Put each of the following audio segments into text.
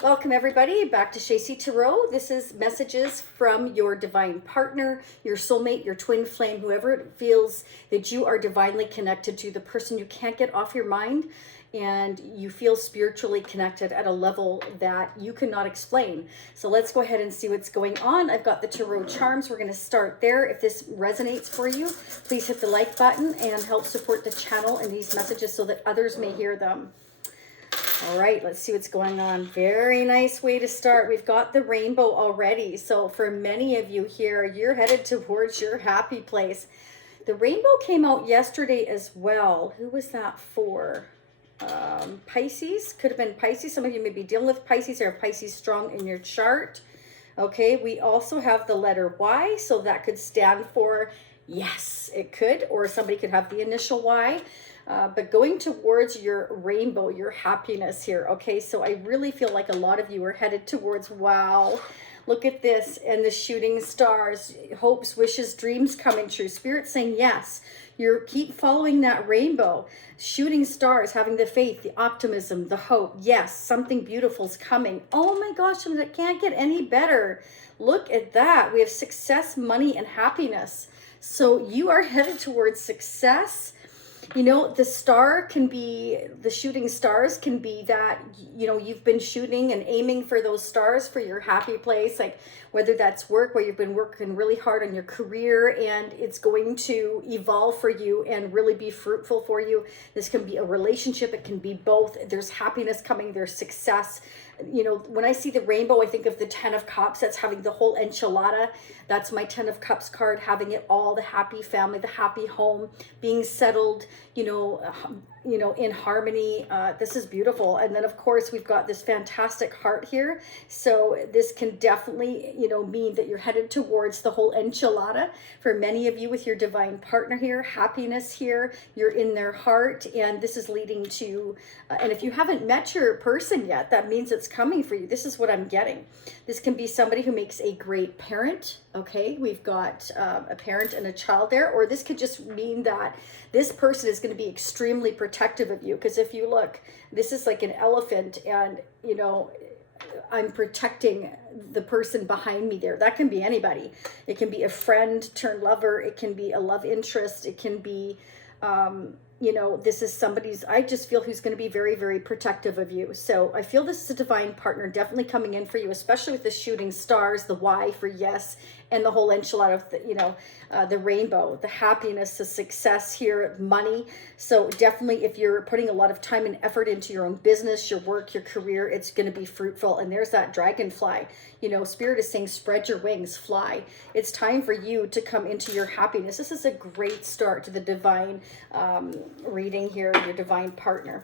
Welcome everybody back to Shacy Tarot. This is messages from your divine partner, your soulmate, your twin flame, whoever feels that you are divinely connected to, the person you can't get off your mind and you feel spiritually connected at a level that you cannot explain. So let's go ahead and see what's going on. I've got the tarot charms. We're going to start there. If this resonates for you, please hit the like button and help support the channel and these messages so that others may hear them. All right, let's see what's going on. Very nice way to start. We've got the rainbow already. So for many of you here, you're headed towards your happy place. The rainbow came out yesterday as well. Who was that for? Pisces. Could have been Pisces. Some of you may be dealing with Pisces or have Pisces strong in your chart. Okay, we also have the letter Y. So that could stand for yes, it could. Or somebody could have the initial Y. But going towards your rainbow, your happiness here, okay? So I really feel like a lot of you are headed towards, wow, look at this, and the shooting stars, hopes, wishes, dreams coming true. Spirit saying yes. You keep following that rainbow. Shooting stars, having the faith, the optimism, the hope. Yes, something beautiful is coming. Oh my gosh, it can't get any better. Look at that. We have success, money, and happiness. So you are headed towards success. You know, the star can be, the shooting stars can be that, you know, you've been shooting and aiming for those stars for your happy place, like whether that's work where you've been working really hard on your career and it's going to evolve for you and really be fruitful for you. This can be a relationship. It can be both. There's happiness coming. There's success. You know, when I see the rainbow, I think of the 10 of Cups. That's having the whole enchilada. That's my 10 of Cups card, having it all, the happy family, the happy home, being settled, you know, in harmony. This is beautiful. And then of course we've got this fantastic heart here. So this can definitely, you know, mean that you're headed towards the whole enchilada. For many of you with your divine partner here, happiness here, you're in their heart, and this is leading to, and if you haven't met your person yet, that means it's coming for you. This is what I'm getting. This can be somebody who makes a great parent. Okay, we've got a parent and a child there, or this could just mean that this person is going to be extremely protective of you. Because if you look, this is like an elephant, and you know, I'm protecting the person behind me there. That can be anybody. It can be a friend turned lover. It can be a love interest. It can be, you know, this is somebody's, I just feel who's going to be very, very protective of you. So I feel this is a divine partner definitely coming in for you, especially with the shooting stars, the Y for yes, and the whole enchilada of the, you know, the rainbow, the happiness, the success here, money. So definitely if you're putting a lot of time and effort into your own business, your work, your career, it's going to be fruitful. And there's that dragonfly. You know, Spirit is saying, spread your wings, fly. It's time for you to come into your happiness. This is a great start to the divine reading here, your divine partner.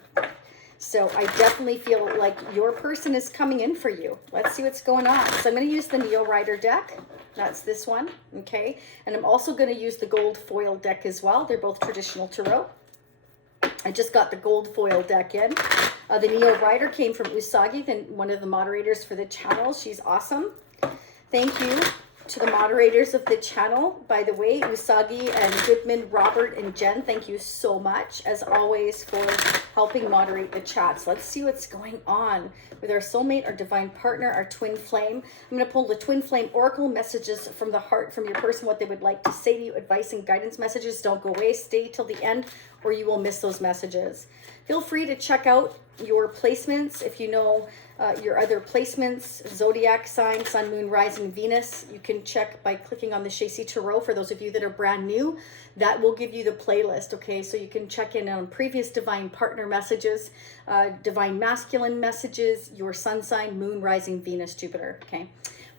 So I definitely feel like your person is coming in for you. Let's see what's going on. So I'm going to use the Neo Rider deck. That's this one. Okay. And I'm also going to use the gold foil deck as well. They're both traditional tarot. I just got the gold foil deck in. The Neo Rider came from Usagi, one of the moderators for the channel. She's awesome. Thank you to the moderators of the channel. By the way, Usagi and Goodman, Robert, and Jen, thank you so much, as always, for helping moderate the chats. Let's see what's going on with our soulmate, our divine partner, our twin flame. I'm going to pull the twin flame oracle messages from the heart, from your person, what they would like to say to you, advice and guidance messages. Don't go away. Stay till the end, or you will miss those messages. Feel free to check out your placements if you know your other placements, zodiac sign, sun, moon, rising, Venus. You can check by clicking on the Shacy Tarot. For those of you that are brand new, that will give you the playlist. Okay, so you can check in on previous divine partner messages, divine masculine messages, your sun sign, moon, rising, Venus, Jupiter. Okay,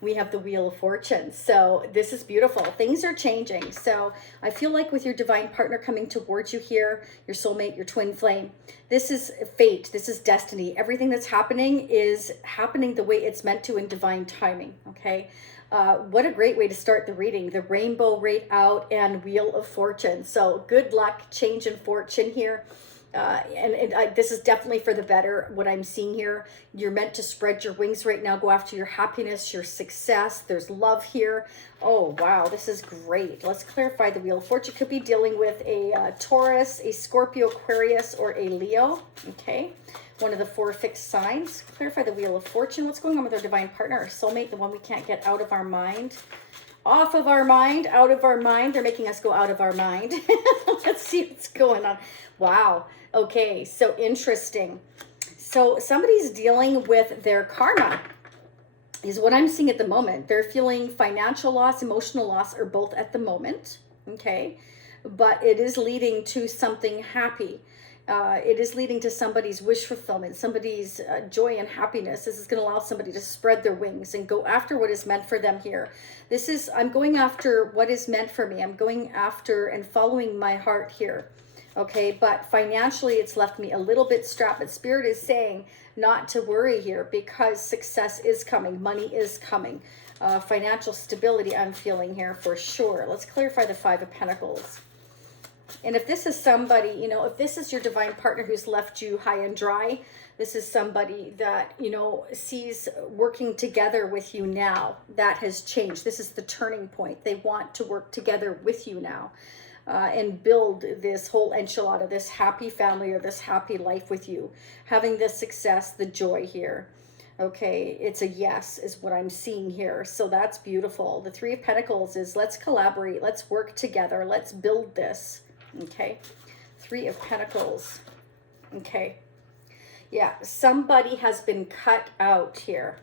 we have the Wheel of Fortune. So this is beautiful. Things are changing. So I feel like with your divine partner coming towards you here, your soulmate, your twin flame, this is fate. This is destiny. Everything that's happening is happening the way it's meant to in divine timing. Okay. What a great way to start the reading. The rainbow right out and Wheel of Fortune. So good luck, change, and fortune here. This is definitely for the better, what I'm seeing here. You're meant to spread your wings right now, go after your happiness, your success. There's love here. Oh, wow, this is great. Let's clarify the Wheel of Fortune. Could be dealing with a Taurus, a Scorpio, Aquarius, or a Leo, okay? One of the 4 fixed signs. Clarify the Wheel of Fortune. What's going on with our divine partner, our soulmate, the one we can't get out of our mind? Off of our mind, out of our mind. They're making us go out of our mind. Let's see what's going on. Wow. Okay, so interesting. So somebody's dealing with their karma is what I'm seeing at the moment. They're feeling financial loss, emotional loss, or both at the moment. Okay, but it is leading to something happy. It is leading to somebody's wish fulfillment, somebody's joy and happiness. This is going to allow somebody to spread their wings and go after what is meant for them here. This is, I'm going after what is meant for me. I'm going after and following my heart here. Okay, but financially it's left me a little bit strapped. But Spirit is saying not to worry here because success is coming. Money is coming. Financial stability I'm feeling here for sure. Let's clarify the 5 of Pentacles. And if this is somebody, you know, if this is your divine partner who's left you high and dry, this is somebody that, you know, sees working together with you now. That has changed. This is the turning point. They want to work together with you now and build this whole enchilada, this happy family or this happy life with you. Having the success, the joy here. Okay, it's a yes is what I'm seeing here. So that's beautiful. The 3 of Pentacles is let's collaborate. Let's work together. Let's build this. Okay, 3 of Pentacles. Okay, yeah, somebody has been cut out here.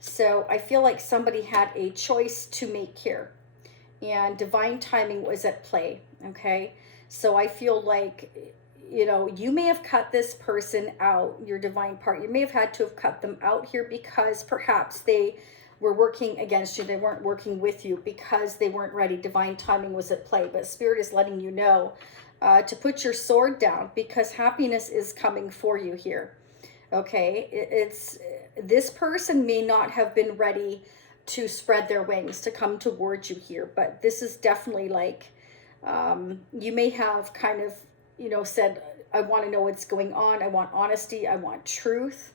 So I feel like somebody had a choice to make here and divine timing was at play. Okay, so I feel like, you know, you may have cut this person out, your divine partner. You may have had to have cut them out here because perhaps they were working against you. They weren't working with you because they weren't ready. Divine timing was at play. But Spirit is letting you know to put your sword down because happiness is coming for you here. Okay, it's this person may not have been ready to spread their wings to come towards you here, but this is definitely like you may have kind of, you know, said, I want to know what's going on. I want honesty. I want truth.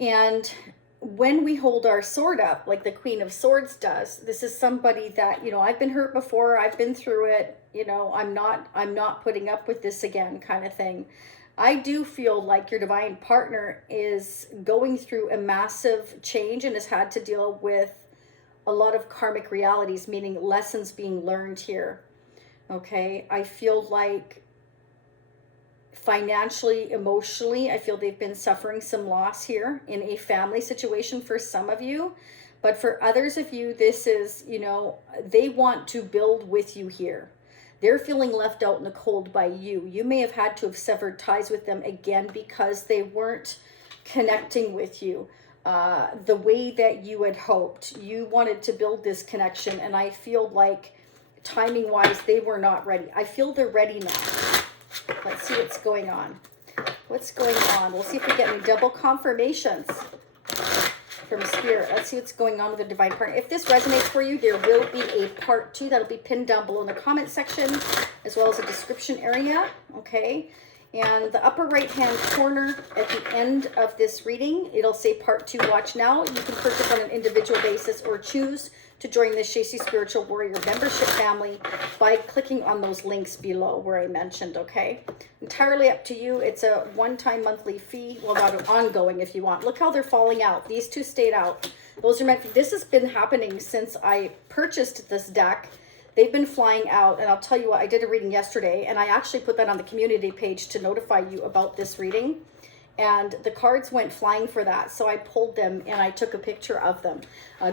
And when we hold our sword up, like the Queen of Swords does, this is somebody that, you know, I've been hurt before. I've been through it. You know, I'm not putting up with this again kind of thing. I do feel like your divine partner is going through a massive change and has had to deal with a lot of karmic realities, meaning lessons being learned here. Okay, I feel like financially, emotionally, I feel they've been suffering some loss here in a family situation for some of you. But for others of you, this is, you know, they want to build with you here. They're feeling left out in the cold by you. You may have had to have severed ties with them again because they weren't connecting with you the way that you had hoped. You wanted to build this connection, and I feel like timing-wise, they were not ready. I feel they're ready now. Let's see what's going on. What's going on? We'll see if we get any double confirmations from Spirit. Let's see what's going on with the divine partner. If this resonates for you, there will be a part 2 that'll be pinned down below in the comment section, as well as a description area. Okay. And the upper right hand corner at the end of this reading, it'll say part 2, watch now. You can purchase on an individual basis or choose to join the Shacy Spiritual Warrior membership family by clicking on those links below where I mentioned, okay? Entirely up to you. It's a one-time monthly fee. Well, not ongoing if you want. Look how they're falling out. These 2 stayed out. Those are meant for, this has been happening since I purchased this deck. They've been flying out, and I'll tell you what, I did a reading yesterday, and I actually put that on the community page to notify you about this reading. And the cards went flying for that, so I pulled them and I took a picture of them.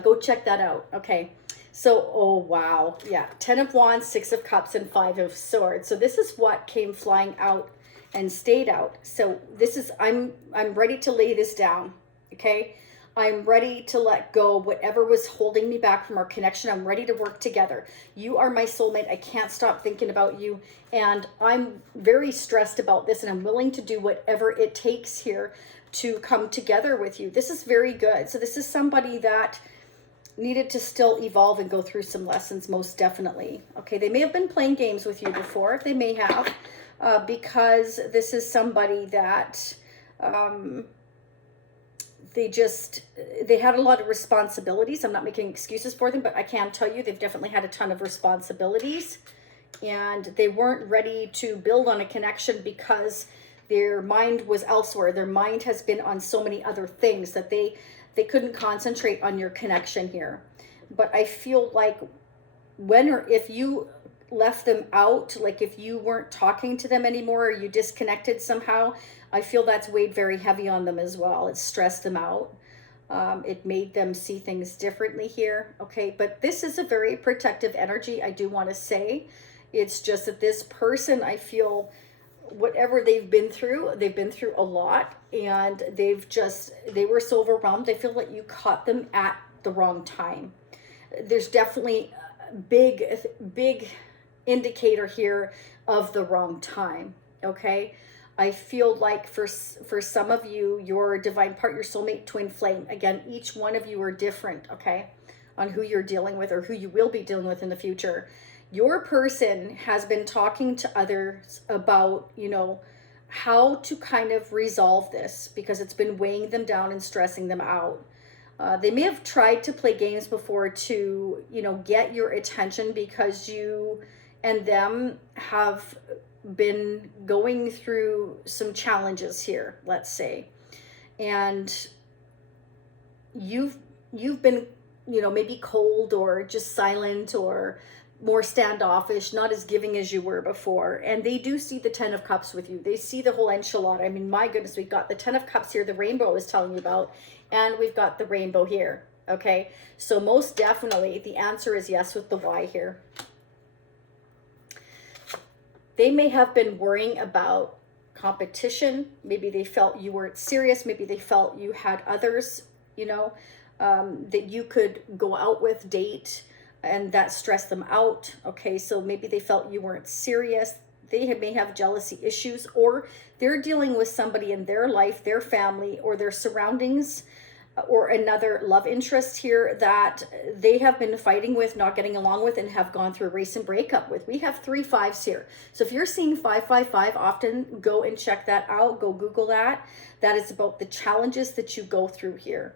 Go check that out. Okay, so oh wow, yeah, 10 of Wands, 6 of Cups, and 5 of Swords. So this is what came flying out and stayed out. So this is, I'm ready to lay this down. Okay, I'm ready to let go whatever was holding me back from our connection. I'm ready to work together. You are my soulmate. I can't stop thinking about you. And I'm very stressed about this, and I'm willing to do whatever it takes here to come together with you. This is very good. So this is somebody that needed to still evolve and go through some lessons, most definitely. Okay, they may have been playing games with you before. They may have. because this is somebody that they had a lot of responsibilities. I'm not making excuses for them, but I can tell you they've definitely had a ton of responsibilities, and they weren't ready to build on a connection because their mind was elsewhere. Their mind has been on so many other things that they couldn't concentrate on your connection here. But I feel like when or if you left them out, like if you weren't talking to them anymore, or you disconnected somehow, I feel that's weighed very heavy on them as well. It stressed them out. It made them see things differently here. Okay, but this is a very protective energy, I do want to say. It's just that this person, I feel, whatever they've been through a lot, and they were so overwhelmed. I feel like you caught them at the wrong time. There's definitely a big indicator here of the wrong time. Okay, I feel like for some of you, your divine partner, soulmate, twin flame, again, each one of you are different, okay, on who you're dealing with or who you will be dealing with in the future. Your person has been talking to others about, you know, how to kind of resolve this, because it's been weighing them down and stressing them out. They may have tried to play games before to, you know, get your attention, because you and them have been going through some challenges here, let's say. And you've been, you know, maybe cold or just silent or more standoffish, not as giving as you were before. And they do see the 10 of Cups with you. They see the whole enchilada. I mean, my goodness, we've got the 10 of Cups here, the rainbow I was telling you about, and we've got the rainbow here. Okay, so most definitely the answer is yes with the Y here. They may have been worrying about competition. Maybe they felt you weren't serious. Maybe they felt you had others, you know, that you could go out with, date, and that stressed them out. Okay, so maybe they felt you weren't serious. They may have jealousy issues, or they're dealing with somebody in their life, their family, or their surroundings, or another love interest here that they have been fighting with, not getting along with, and have gone through a recent breakup with. We have 3 5s here. So if you're seeing 555 often, go and check that out. Go Google that. That is about the challenges that you go through here.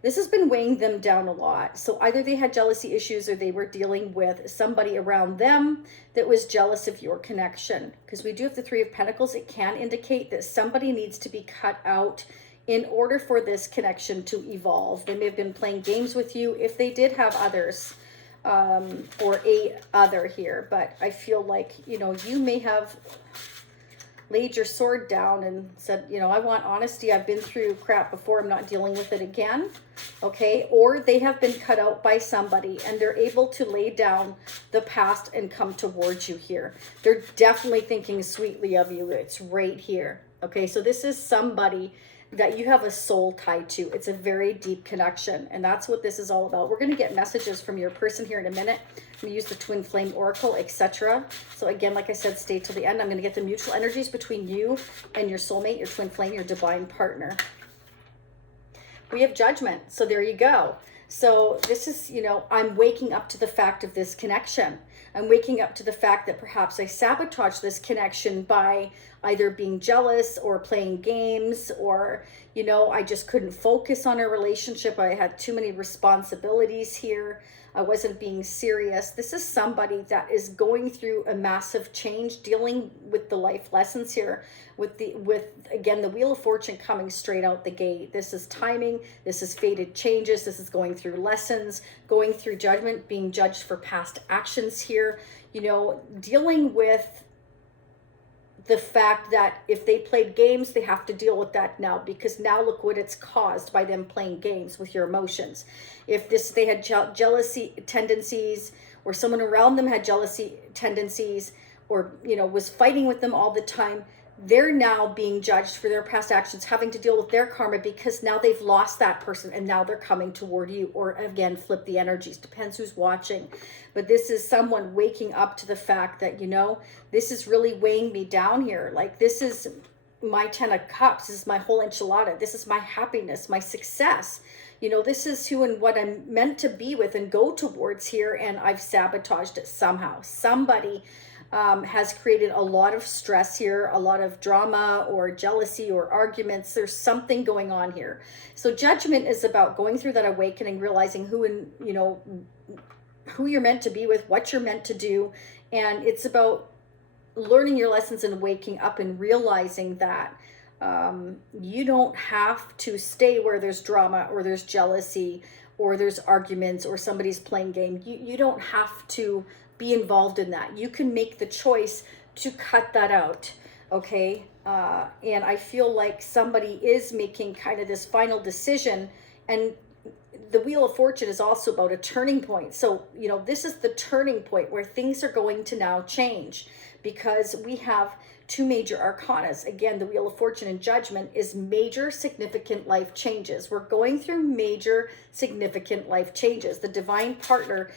This has been weighing them down a lot. So either they had jealousy issues, or they were dealing with somebody around them that was jealous of your connection. Because we do have the 3 of Pentacles. It can indicate that somebody needs to be cut out in order for this connection to evolve. They may have been playing games with you if they did have others, or a other here. But I feel like, you know, you may have laid your sword down and said, you know, I want honesty. I've been through crap before. I'm not dealing with it again. Okay. Or they have been cut out by somebody, and they're able to lay down the past and come towards you here. They're definitely thinking sweetly of you. It's right here. Okay. So this is somebody that you have a soul tied to. It's a very deep connection, and that's what this is all about. We're going to get messages from your person here in a minute. I'm going to use the Twin Flame Oracle, etc. So again, like I said, stay till the end. I'm going to get the mutual energies between you and your soulmate, your twin flame, your divine partner. We have Judgment. So there you go. So this is, you know, I'm waking up to the fact of this connection. I'm waking up to the fact that perhaps I sabotaged this connection by either being jealous or playing games, or, you know, I just couldn't focus on a relationship. I had too many responsibilities here. I wasn't being serious. This is somebody that is going through a massive change, dealing with the life lessons here, with again, the Wheel of Fortune coming straight out the gate. This is timing. This is fated changes. This is going through lessons, going through judgment, being judged for past actions here, you know, dealing with the fact that if they played games, they have to deal with that now, because now look what it's caused by them playing games with your emotions. If they had jealousy tendencies, or someone around them had jealousy tendencies, or, you know, was fighting with them all the time, they're now being judged for their past actions, having to deal with their karma, because now they've lost that person and now they're coming toward you. Or again, flip the energies, depends who's watching. But this is someone waking up to the fact that, you know, this is really weighing me down here. Like, this is my 10 of Cups. This is my whole enchilada. This is my happiness, my success. You know, this is who and what I'm meant to be with and go towards here, and I've sabotaged it somehow. Somebody has created a lot of stress here, a lot of drama or jealousy or arguments. There's something going on here. So Judgment is about going through that awakening, realizing who you're meant to be with, what you're meant to do. And it's about learning your lessons and waking up and realizing that you don't have to stay where there's drama or there's jealousy or there's arguments or somebody's playing game. You don't have to be involved in that. You can make the choice to cut that out, okay? And I feel like somebody is making kind of this final decision, and the Wheel of Fortune is also about a turning point. So, this is the turning point where things are going to now change, because we have two major arcanas. Again, the Wheel of Fortune and Judgment is major significant life changes. We're going through major significant life changes. The divine partner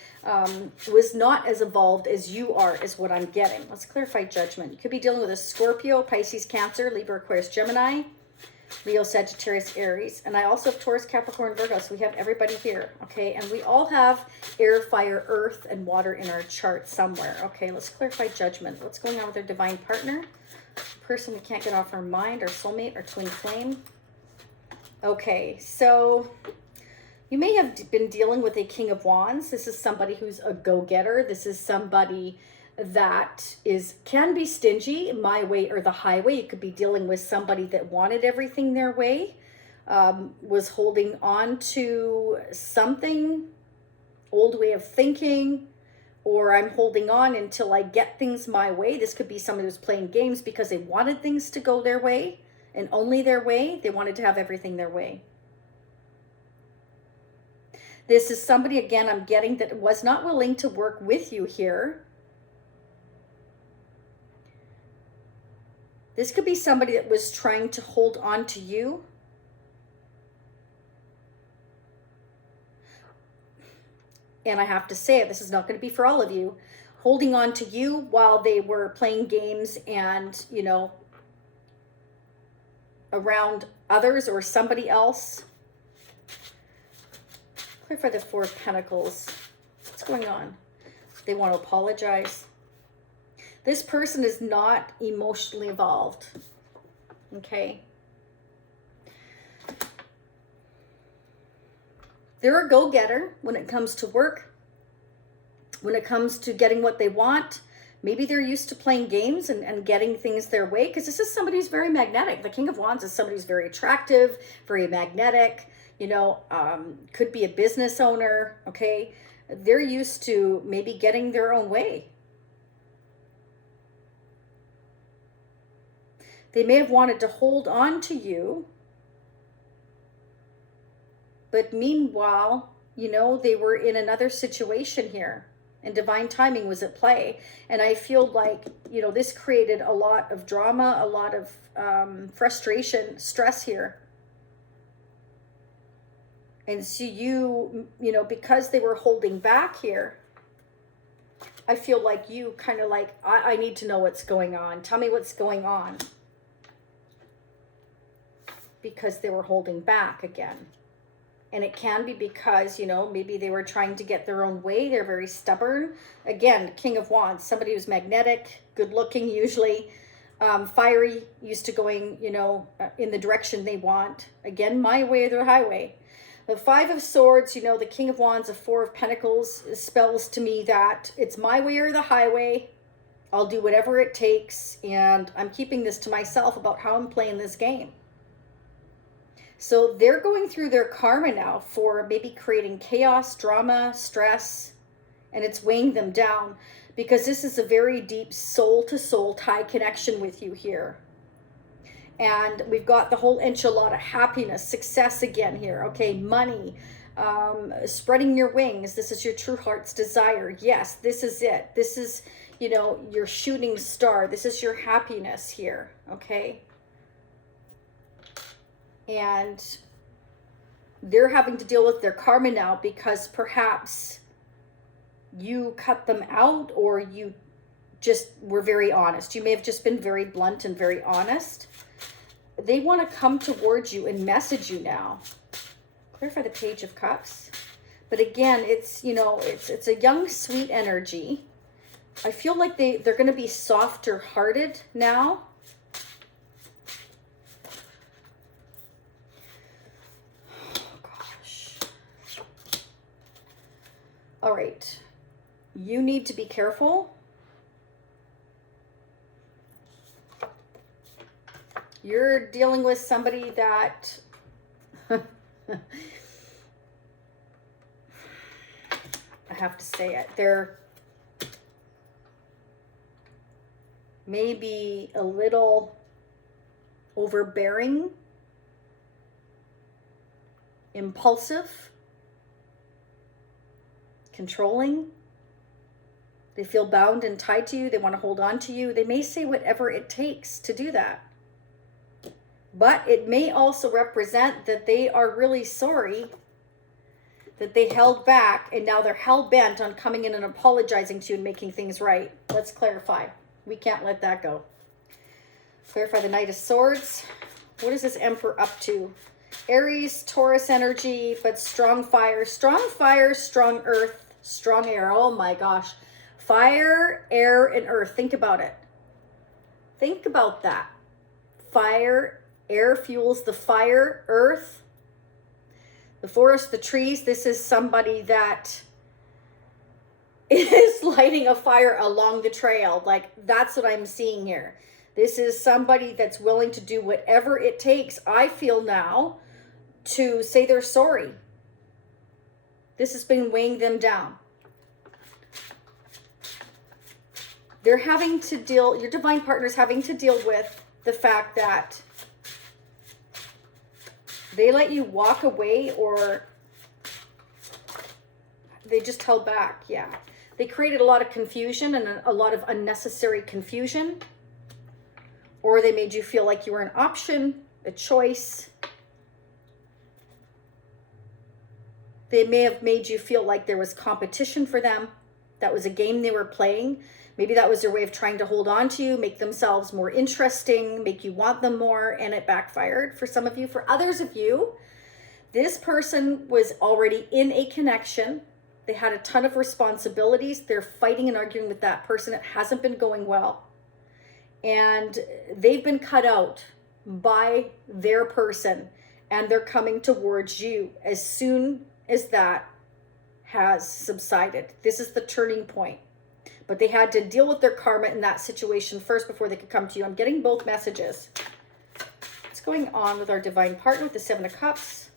was not as evolved as you are, is what I'm getting. Let's clarify Judgment. You could be dealing with a Scorpio, Pisces, Cancer, Libra, Aquarius, Gemini, Leo, Sagittarius, Aries. And I also have Taurus, Capricorn, Virgo. So we have everybody here, okay? And we all have air, fire, earth, and water in our chart somewhere. Okay, let's clarify Judgment. What's going on with our divine partner? Person we can't get off our mind, our soulmate, our twin flame. Okay, so you may have been dealing with a King of Wands. This is somebody who's a go-getter. This is somebody that can be stingy, my way or the highway. You could be dealing with somebody that wanted everything their way, was holding on to something, old way of thinking, or I'm holding on until I get things my way. This could be somebody who's playing games because they wanted things to go their way and only their way. They wanted to have everything their way. This is somebody, again, I'm getting that was not willing to work with you here. This could be somebody that was trying to hold on to you. And I have to say it, this is not going to be for all of you, holding on to you while they were playing games and, around others or somebody else. Clear for the Four of Pentacles. What's going on? They want to apologize. This person is not emotionally evolved, okay? They're a go-getter when it comes to work, when it comes to getting what they want. Maybe they're used to playing games and getting things their way, because this is somebody who's very magnetic. The King of Wands is somebody who's very attractive, very magnetic, could be a business owner, okay? They're used to maybe getting their own way. They may have wanted to hold on to you, but meanwhile, they were in another situation here and divine timing was at play. And I feel like, this created a lot of drama, a lot of frustration, stress here. And so because they were holding back here, I feel like you kind of like, I need to know what's going on. Tell me what's going on. Because they were holding back again. And it can be because, maybe they were trying to get their own way. They're very stubborn. Again, King of Wands, somebody who's magnetic, good looking usually, fiery, used to going, in the direction they want. Again, my way or the highway. The Five of Swords, the King of Wands, the Four of Pentacles spells to me that it's my way or the highway. I'll do whatever it takes. And I'm keeping this to myself about how I'm playing this game. So they're going through their karma now for maybe creating chaos, drama, stress, and it's weighing them down because this is a very deep soul-to-soul tie connection with you here. And we've got the whole enchilada, happiness, success again here, okay, money, spreading your wings. This is your true heart's desire. Yes, this is it. This is, your shooting star. This is your happiness here, okay? And they're having to deal with their karma now because perhaps you cut them out or you just were very honest. You may have just been very blunt and very honest. They want to come towards you and message you now. Clear for the Page of Cups. But again, it's, it's a young, sweet energy. I feel like they're going to be softer hearted now. Oh, gosh. All right. You need to be careful. You're dealing with somebody that I have to say it. They're maybe a little overbearing, impulsive, controlling. They feel bound and tied to you. They want to hold on to you. They may say whatever it takes to do that. But it may also represent that they are really sorry that they held back, and now they're hell-bent on coming in and apologizing to you and making things right. Let's clarify. We can't let that go. Clarify the Knight of Swords. What is this Emperor up to? Aries, Taurus energy, but strong fire, strong earth, strong air. Oh my gosh. Fire, air, and earth. Think about it. Think about that. Fire, air fuels the fire, earth, the forest, the trees. This is somebody that is lighting a fire along the trail. Like, that's what I'm seeing here. This is somebody that's willing to do whatever it takes, I feel now, to say they're sorry. This has been weighing them down. They're having to deal, your divine partner's having to deal with the fact that they let you walk away, or they just held back. Yeah. They created a lot of confusion and a lot of unnecessary confusion. Or they made you feel like you were an option, a choice. They may have made you feel like there was competition for them. That was a game they were playing. Maybe that was their way of trying to hold on to you, make themselves more interesting, make you want them more, and it backfired for some of you. For others of you, this person was already in a connection. They had a ton of responsibilities. They're fighting and arguing with that person. It hasn't been going well. And they've been cut out by their person, and they're coming towards you as soon as that has subsided. This is the turning point. But they had to deal with their karma in that situation first before they could come to you. I'm getting both messages. What's going on with our divine partner with the Seven of Cups?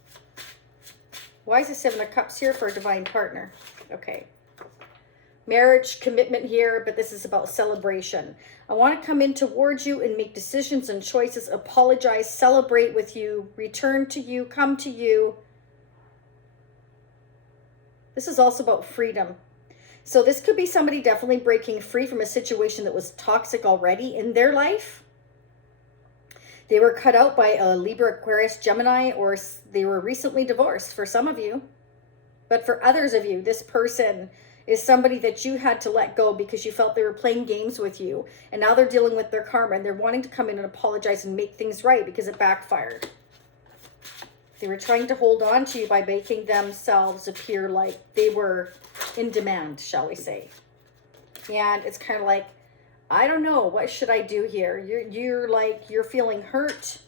Why is the Seven of Cups here for a divine partner? Okay. Marriage, commitment here, but this is about celebration. I want to come in towards you and make decisions and choices, apologize, celebrate with you, return to you, come to you. This is also about freedom. So this could be somebody definitely breaking free from a situation that was toxic already in their life. They were cut out by a Libra, Aquarius, Gemini, or they were recently divorced for some of you. But for others of you, this person is somebody that you had to let go because you felt they were playing games with you. And now they're dealing with their karma, and they're wanting to come in and apologize and make things right because it backfired. They were trying to hold on to you by making themselves appear like they were in demand, shall we say. And it's kind of like, I don't know, what should I do here? You're feeling hurt.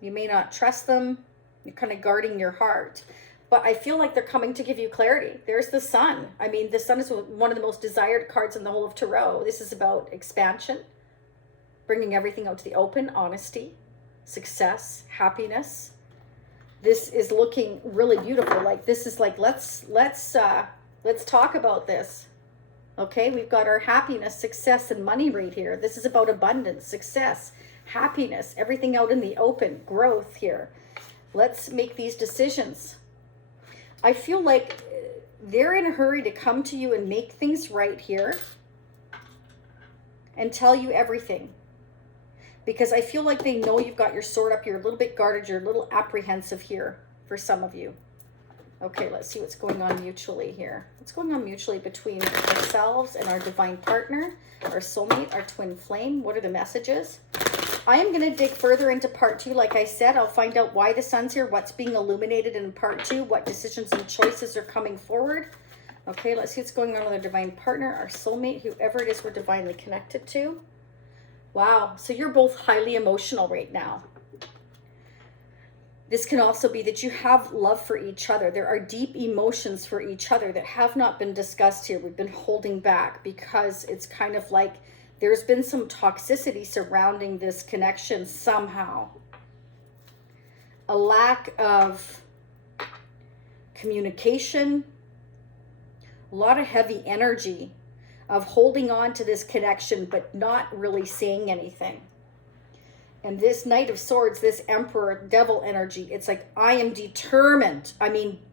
You may not trust them. You're kind of guarding your heart. But I feel like they're coming to give you clarity. There's the Sun. I mean, the Sun is one of the most desired cards in the whole of Tarot. This is about expansion, bringing everything out to the open, honesty, success, happiness. This is looking really beautiful. Like, this is like, let's talk about this. Okay, we've got our happiness, success, and money right here. This is about abundance, success, happiness, everything out in the open, growth here. Let's make these decisions. I feel like they're in a hurry to come to you and make things right here and tell you everything. Because I feel like they know you've got your sword up. You're a little bit guarded. You're a little apprehensive here for some of you. Okay, let's see what's going on mutually here. What's going on mutually between ourselves and our divine partner, our soulmate, our twin flame? What are the messages? I am going to dig further into part 2. Like I said, I'll find out why the Sun's here, what's being illuminated in part 2, what decisions and choices are coming forward. Okay, let's see what's going on with our divine partner, our soulmate, whoever it is we're divinely connected to. Wow, so you're both highly emotional right now. This can also be that you have love for each other. There are deep emotions for each other that have not been discussed here. We've been holding back because it's kind of like there's been some toxicity surrounding this connection somehow. A lack of communication, a lot of heavy energy of holding on to this connection but not really saying anything. And this Knight of Swords, this Emperor Devil energy, it's like I am determined,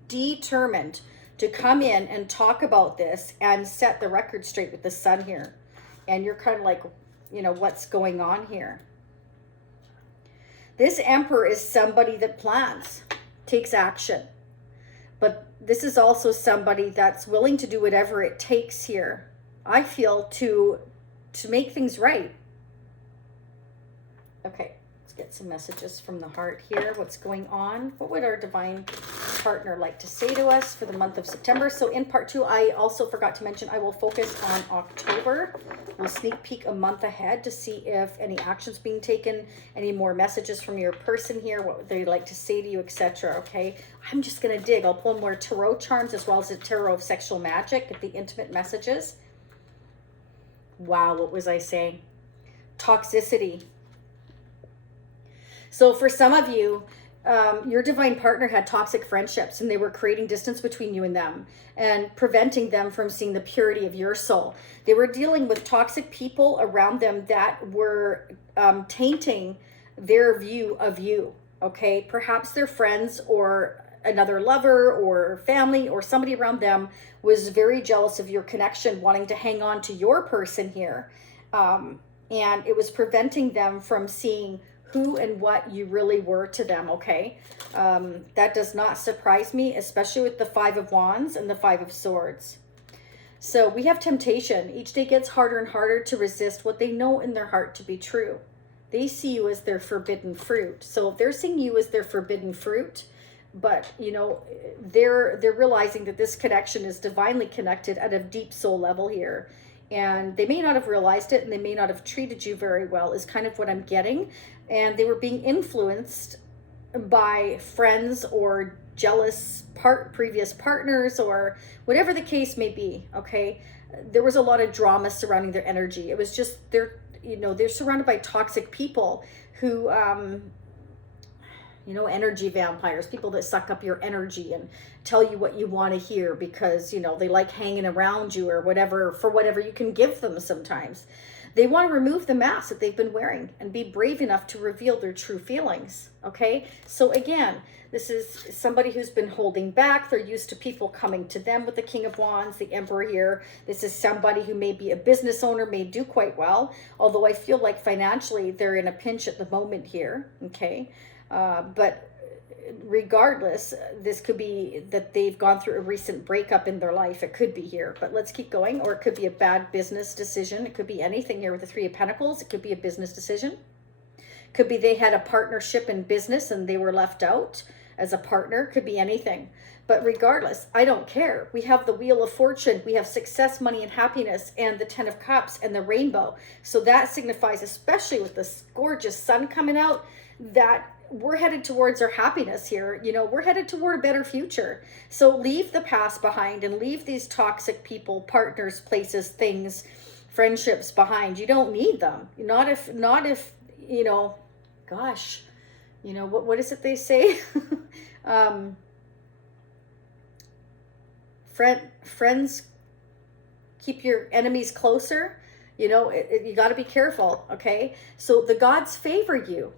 determined to come in and talk about this and set the record straight with the Sun here. And you're kind of like, you know, what's going on here? This Emperor is somebody that plans, takes action. But this is also somebody that's willing to do whatever it takes here, I feel, to make things right. Okay, let's get some messages from the heart here. What's going on? What would our divine partner like to say to us for the month of September? So in part 2, I also forgot to mention I will focus on October. We'll sneak peek a month ahead to see if any action's being taken, any more messages from your person here, what they'd like to say to you, etc. Okay, I'm just going to dig. I'll pull more tarot charms as well as a tarot of sexual magic, get the intimate messages. Wow, what was I saying? Toxicity. So for some of you, your divine partner had toxic friendships and they were creating distance between you and them and preventing them from seeing the purity of your soul. They were dealing with toxic people around them that were tainting their view of you, okay? Perhaps their friends or another lover or family or somebody around them was very jealous of your connection, wanting to hang on to your person here. And it was preventing them from seeing who and what you really were to them, okay? That does not surprise me, especially with the Five of Wands and the Five of Swords. So we have temptation. Each day gets harder and harder to resist what they know in their heart to be true. They see you as their forbidden fruit. So if they're seeing you as their forbidden fruit, but you know, they're realizing that this connection is divinely connected at a deep soul level here. And they may not have realized it and they may not have treated you very well is kind of what I'm getting. And they were being influenced by friends or jealous previous partners or whatever the case may be, okay? There was a lot of drama surrounding their energy. It was just, they're surrounded by toxic people who, energy vampires, people that suck up your energy and tell you what you want to hear because, they like hanging around you or whatever, for whatever you can give them sometimes. They want to remove the mask that they've been wearing and be brave enough to reveal their true feelings, okay? So again, this is somebody who's been holding back. They're used to people coming to them with the King of Wands, the Emperor here. This is somebody who may be a business owner, may do quite well, although I feel like financially they're in a pinch at the moment here, okay? But regardless, this could be that they've gone through a recent breakup in their life. It could be here, but let's keep going. Or it could be a bad business decision. It could be anything here with the Three of Pentacles. It could be a business decision. Could be they had a partnership in business and they were left out as a partner. Could be anything. But regardless, I don't care. We have the Wheel of Fortune. We have success, money, and happiness, and the Ten of Cups and the rainbow. So that signifies, especially with this gorgeous sun coming out, that we're headed towards our happiness here. We're headed toward a better future. So leave the past behind and leave these toxic people, partners, places, things, friendships behind. You don't need them. Not if, gosh, what is it they say? Friends keep your enemies closer. You got to be careful. Okay. So the gods favor you.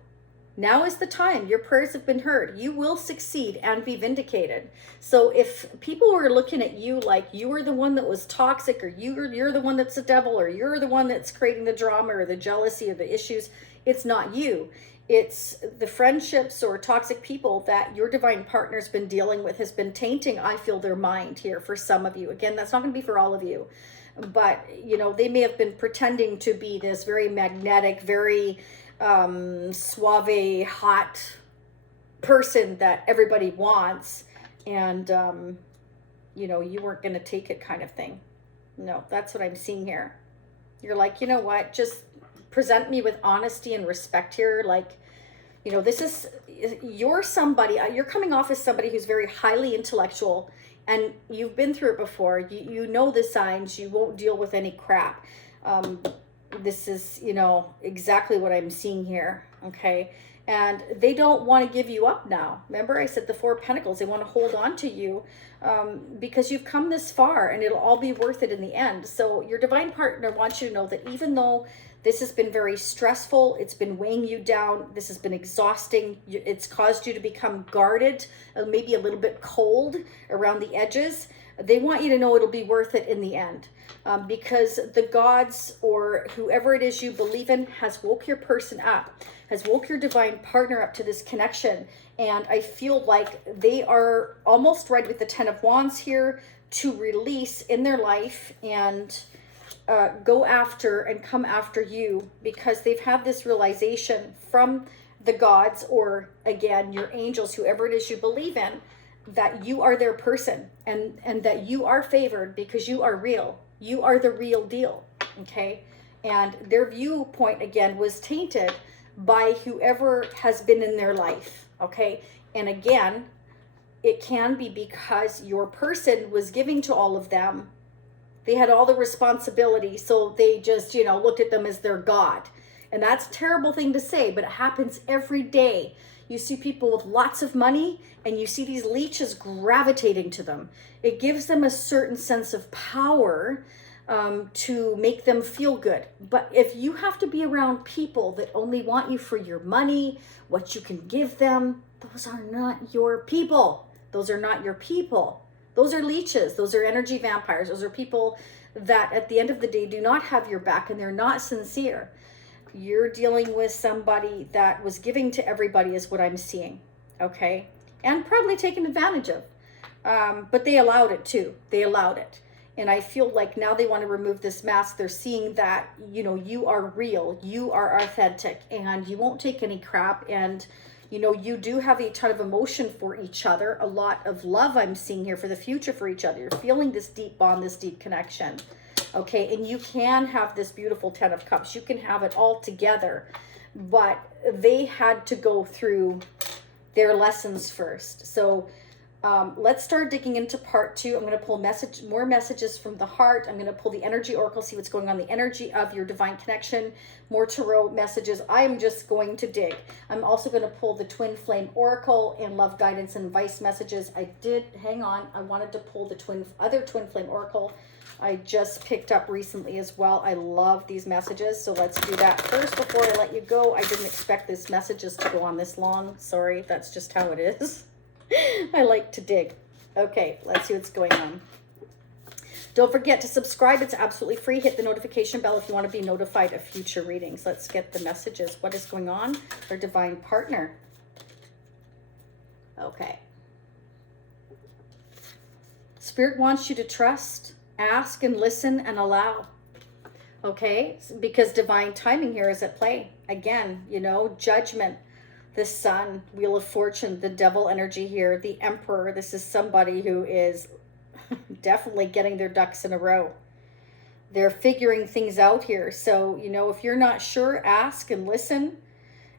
Now is the time. Your prayers have been heard. You will succeed and be vindicated. So if people were looking at you like you were the one that was toxic, or you're the one that's the devil, or you're the one that's creating the drama or the jealousy or the issues, it's not you. It's the friendships or toxic people that your divine partner's been dealing with has been tainting, I feel, their mind here for some of you. Again, that's not going to be for all of you. But, they may have been pretending to be this very magnetic, very suave, hot person that everybody wants, and you know, you weren't going to take it kind of thing. No, that's what I'm seeing here. You're like, you know what, just present me with honesty and respect here. Like, you know, this is, you're somebody, you're coming off as somebody who's very highly intellectual, and you've been through it before. You know the signs, you won't deal with any crap. This is, you know, exactly what I'm seeing here, okay? And they don't want to give you up now. Remember I said the Four of Pentacles, they want to hold on to you because you've come this far, and it'll all be worth it in the end. So your divine partner wants you to know that even though this has been very stressful, it's been weighing you down, this has been exhausting, it's caused you to become guarded, maybe a little bit cold around the edges, they want you to know it'll be worth it in the end. Because the gods or whoever it is you believe in has woke your person up, has woke your divine partner up to this connection. And I feel like they are almost ready with the Ten of Wands here to release in their life and go after and come after you, because they've had this realization from the gods, or again, your angels, whoever it is you believe in, that you are their person, and that you are favored because you are real. You are the real deal, okay? And their viewpoint, again, was tainted by whoever has been in their life, okay? And again, it can be because your person was giving to all of them. They had all the responsibility, so they just, you know, looked at them as their God. And that's a terrible thing to say, but it happens every day. You see people with lots of money, and you see these leeches gravitating to them. It gives them a certain sense of power to make them feel good. But if you have to be around people that only want you for your money, what you can give them, those are not your people. Those are not your people. Those are leeches. Those are energy vampires. Those are people that at the end of the day do not have your back, and they're not sincere. You're dealing with somebody that was giving to everybody is what I'm seeing, okay? And probably taken advantage of. But they allowed it too. They allowed it. And I feel like now they want to remove this mask. They're seeing that, you know, you are real, you are authentic, and you won't take any crap. And, you know, you do have a ton of emotion for each other, a lot of love I'm seeing here for the future for each other. You're feeling this deep bond, this deep connection. Okay, and you can have this beautiful Ten of Cups. You can have it all together, but they had to go through their lessons first. So let's start digging into part 2. I'm going to pull more messages from the heart. I'm going to pull the energy oracle, see what's going on, the energy of your divine connection, more tarot messages. I am just going to dig. I'm also going to pull the Twin Flame oracle and love guidance and advice messages. I wanted to pull the other Twin Flame oracle I just picked up recently as well. I love these messages, so let's do that first before I let you go. I didn't expect these messages to go on this long. Sorry, that's just how it is. I like to dig. Okay, let's see what's going on. Don't forget to subscribe. It's absolutely free. Hit the notification bell if you want to be notified of future readings. Let's get the messages. What is going on for divine partner? Okay. Spirit wants you to trust, ask, and listen, and allow. Okay, because divine timing here is at play. Again, you know, judgment, the sun, wheel of fortune, the devil energy here, the emperor. This is somebody who is definitely getting their ducks in a row. They're figuring things out here. So, you know, if you're not sure, ask and listen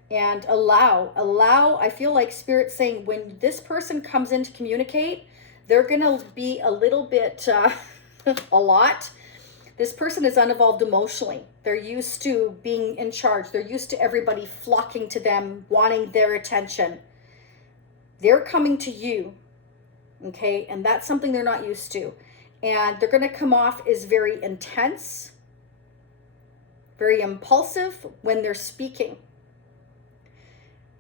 and allow. I feel like Spirit's saying when this person comes in to communicate, they're going to be a little bit... a lot. This person is unevolved emotionally. They're used to being in charge. They're used to everybody flocking to them, wanting their attention. They're coming to you, okay? And that's something they're not used to. And they're going to come off as very intense, very impulsive when they're speaking.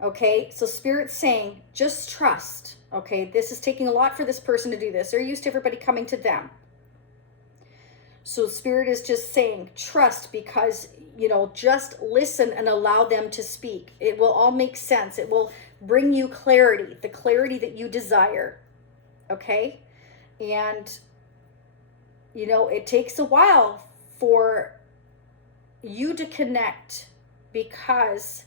Okay, so Spirit's saying, just trust. Okay, this is taking a lot for this person to do this. They're used to everybody coming to them. So Spirit is just saying, trust, because, you know, just listen and allow them to speak. It will all make sense. It will bring you clarity, the clarity that you desire. Okay? And, you know, it takes a while for you to connect because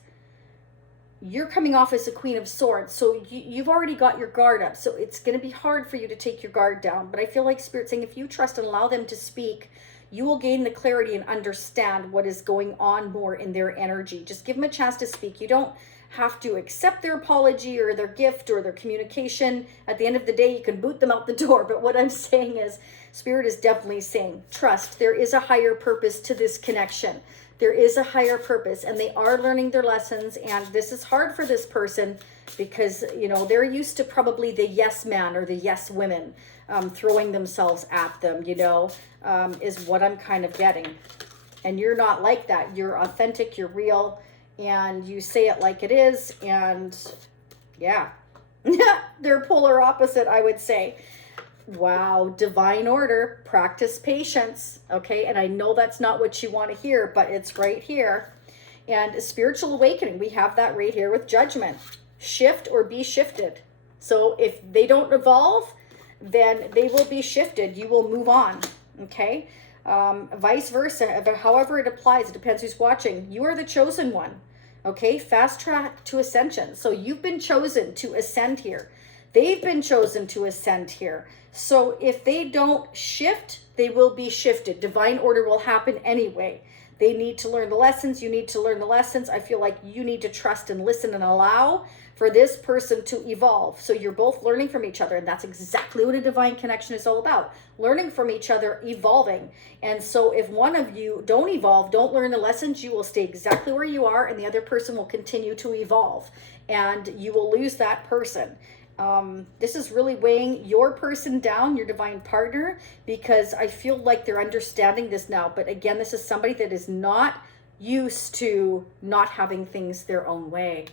you're coming off as a Queen of Swords, so you've already got your guard up. So it's going to be hard for you to take your guard down. But I feel like Spirit saying if you trust and allow them to speak, you will gain the clarity and understand what is going on more in their energy. Just give them a chance to speak. You don't have to accept their apology or their gift or their communication. At the end of the day, you can boot them out the door. But what I'm saying is, Spirit is definitely saying, trust. There is a higher purpose to this connection. There is a higher purpose, and they are learning their lessons. And this is hard for this person because, you know, they're used to probably the yes man or the yes women throwing themselves at them, you know, is what I'm kind of getting. And you're not like that. You're authentic, you're real, and you say it like it is. And yeah, they're polar opposite, I would say. Wow, divine order, practice patience, okay? And I know that's not what you want to hear, but it's right here. And spiritual awakening, we have that right here with judgment. Shift or be shifted. So if they don't evolve, then they will be shifted. You will move on, okay? Vice versa, however it applies, it depends who's watching. You are the chosen one, okay? Fast track to ascension. So you've been chosen to ascend here. They've been chosen to ascend here. So if they don't shift, they will be shifted. Divine order will happen anyway. They need to learn the lessons. You need to learn the lessons. I feel like you need to trust and listen and allow for this person to evolve. So you're both learning from each other. And that's exactly what a divine connection is all about. Learning from each other, evolving. And so if one of you don't evolve, don't learn the lessons, you will stay exactly where you are, and the other person will continue to evolve. And you will lose that person. This is really weighing your person down, your divine partner, because I feel like they're understanding this now. But again, this is somebody that is not used to not having things their own way.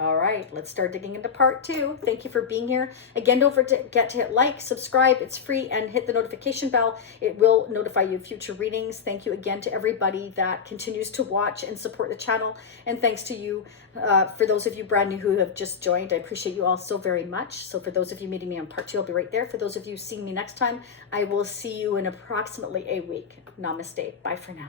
All right, let's start digging into part 2. Thank you for being here. Again, don't forget to hit like, subscribe, it's free, and hit the notification bell. It will notify you of future readings. Thank you again to everybody that continues to watch and support the channel. And thanks to you, for those of you brand new who have just joined, I appreciate you all so very much. So for those of you meeting me on part 2, I'll be right there. For those of you seeing me next time, I will see you in approximately a week. Namaste. Bye for now.